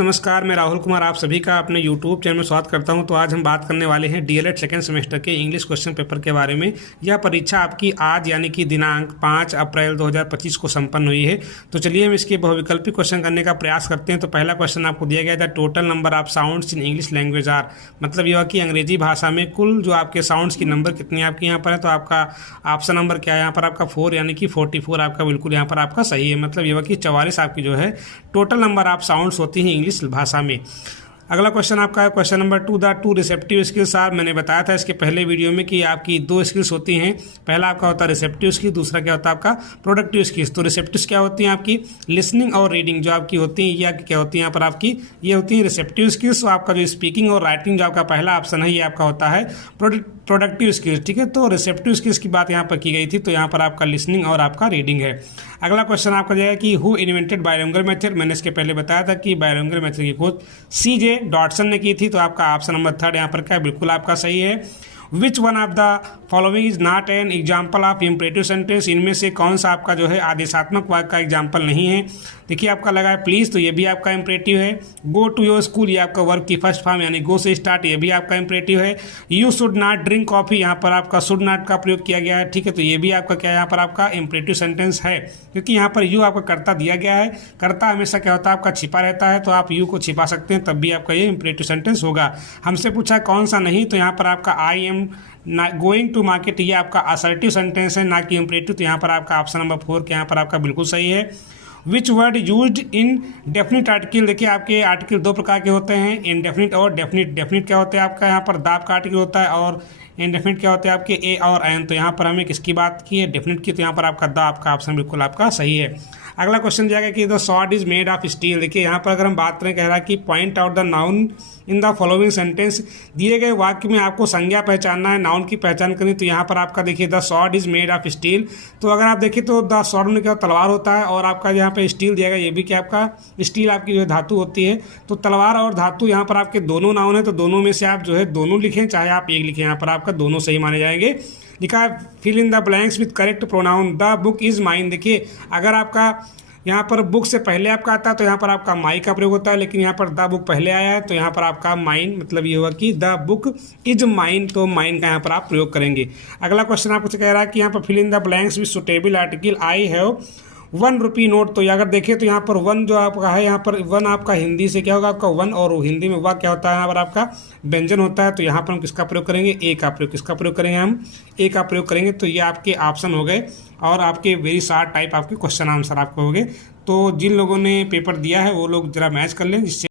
नमस्कार, मैं राहुल कुमार आप सभी का अपने YouTube चैनल में स्वागत करता हूं। तो आज हम बात करने वाले हैं डीएलएड सेकेंड सेमेस्टर के इंग्लिश क्वेश्चन पेपर के बारे में। यह परीक्षा आपकी आज यानी कि दिनांक 5 अप्रैल 2025 को संपन्न हुई है। तो चलिए हम इसके बहुविकल्पी क्वेश्चन करने का प्रयास करते हैं। तो पहला क्वेश्चन आपको दिया गया था, total number of sounds in English language are, मतलब यह कि अंग्रेजी भाषा में कुल जो आपके साउंड्स की नंबर कितने आपके यहाँ पर है। तो आपका ऑप्शन नंबर क्या है यहाँ पर, आपका 4 यानी कि 44 आपका बिल्कुल यहाँ पर आपका सही है। मतलब यह कि 44 आपकी जो है टोटल नंबर ऑफ साउंड्स होती हैं इंग्लिश भाषा में। अगला क्वेश्चन आपका है question number 2, the 2 receptive skills are. मैंने बताया था इसके पहले वीडियो में कि आपकी 2 स्किल्स होती हैं। पहला आपका होता है रिसेप्टिव स्किल, दूसरा क्या होता है आपका प्रोडक्टिव स्किल्स। तो रिसेप्टिव क्या होती हैं आपकी लिसनिंग और रीडिंग जो आपकी होती हैं, या क्या होती हैं यहाँ पर आपकी, ये होती हैं रिसेप्टिव स्किल्स। तो आपका जो स्पीकिंग और राइटिंग जो आपका पहला ऑप्शन है ये आपका होता है प्रोडक्टिव स्किल्स। ठीक है, तो रिसेप्टिव स्किल्स की बात यहाँ पर की गई थी, तो यहाँ पर आपका लिसनिंग और आपका रीडिंग है। अगला क्वेश्चन आपका जो है कि हु इन्वेंटेड बायलिंगुअल मेथड। मैंने इसके पहले बताया था कि बायलिंगुअल मेथड की खोज सीजे डॉटसन ने की थी। तो आपका ऑप्शन नंबर 3 यहाँ पर क्या है, बिल्कुल आपका सही है। Which one of the following is not an example of imperative sentence. इनमें से कौन सा आपका जो है आदेशात्मक वाक्य का एग्जाम्पल नहीं है। देखिए आपका लगा है प्लीज़, तो ये भी आपका इम्परेटिव है। गो टू योर स्कूल, ये आपका वर्ब की फर्स्ट फॉर्म यानी गो से स्टार्ट, ये भी आपका इम्परेटिव है। You should not drink coffee, यहाँ पर आपका शुड नॉट का प्रयोग किया गया है। ठीक है, तो ये भी आपका क्या है यहाँ पर आपका इम्परेटिव सेंटेंस है, क्योंकि यहाँ पर यू आपका कर्ता दिया गया है। कर्ता हमेशा क्या होता है आपका छिपा रहता है, तो आप यू को छिपा सकते हैं, तब भी आपका ये इम्परेटिव सेंटेंस होगा। हमसे पूछा कौन सा नहीं, तो यहाँ पर आपका I am going to market, ये आपका असर्टिव सेंटेंस है, ना कि इम्परेटिव। तो यहाँ पर आपका ऑप्शन नंबर 4 के यहाँ पर आपका बिल्कुल सही है। Which word used in definite article. देखिए आपके आर्टिकल 2 प्रकार के होते हैं, इनडेफिनिट और डेफिनिट। डेफिनिट क्या होता है आपका यहाँ पर द का आर्टिकल होता है, और इनडेफिनिट क्या होते हैं आपके ए और एन। तो यहाँ पर हमें किसकी बात की है, डेफिनिट की। तो यहाँ पर आपका द आपका ऑप्शन बिल्कुल आपका सही है। अगला क्वेश्चन दिया गया कि the sword is made of steel. देखिए यहाँ पर अगर हम बात करें, कह रहा है कि point out the noun in the following sentence. दिए गए वाक्य में आपको संज्ञा पहचानना है, नाउन की पहचान करनी। तो यहाँ पर आपका देखिए the sword is made of steel. तो अगर आप देखिए तो द स्वॉर्ड में क्या तलवार होता है, और आपका यहाँ पे स्टील दिया गया, ये भी क्या आपका स्टील आपकी जो धातु होती है। तो तलवार और धातु यहाँ पर आपके दोनों नाउन है, तो दोनों में से आप जो है दोनों लिखें, चाहे आप एक लिखें, यहाँ पर आपका दोनों सही माने जाएंगे। लिखा है fill in the blanks with correct pronoun. The book is mine. देखिए अगर आपका यहाँ पर बुक से पहले आपका आता है तो यहाँ पर आपका माई का प्रयोग होता है, लेकिन यहाँ पर द बुक पहले आया है तो यहाँ पर आपका माइन, मतलब ये होगा कि द बुक इज माइन, तो माइन का यहाँ पर आप प्रयोग करेंगे। अगला क्वेश्चन आपको कह रहा है कि यहाँ पर fill in the blanks with suitable article. I have 1 rupee note. तो अगर देखें तो यहाँ पर 1 जो आपका है, यहाँ पर 1 आपका हिंदी से क्या होगा आपका 1, और हिंदी में वह क्या होता है यहाँ पर आपका व्यंजन होता है। तो यहाँ पर हम किसका प्रयोग करेंगे, ए का प्रयोग। किसका प्रयोग करेंगे, हम ए का प्रयोग करेंगे। तो ये आपके ऑप्शन हो गए, और आपके वेरी शार्ट टाइप आपके क्वेश्चन आंसर आपको हो गए। तो जिन लोगों ने पेपर दिया है वो लोग जरा मैच कर लें, जिससे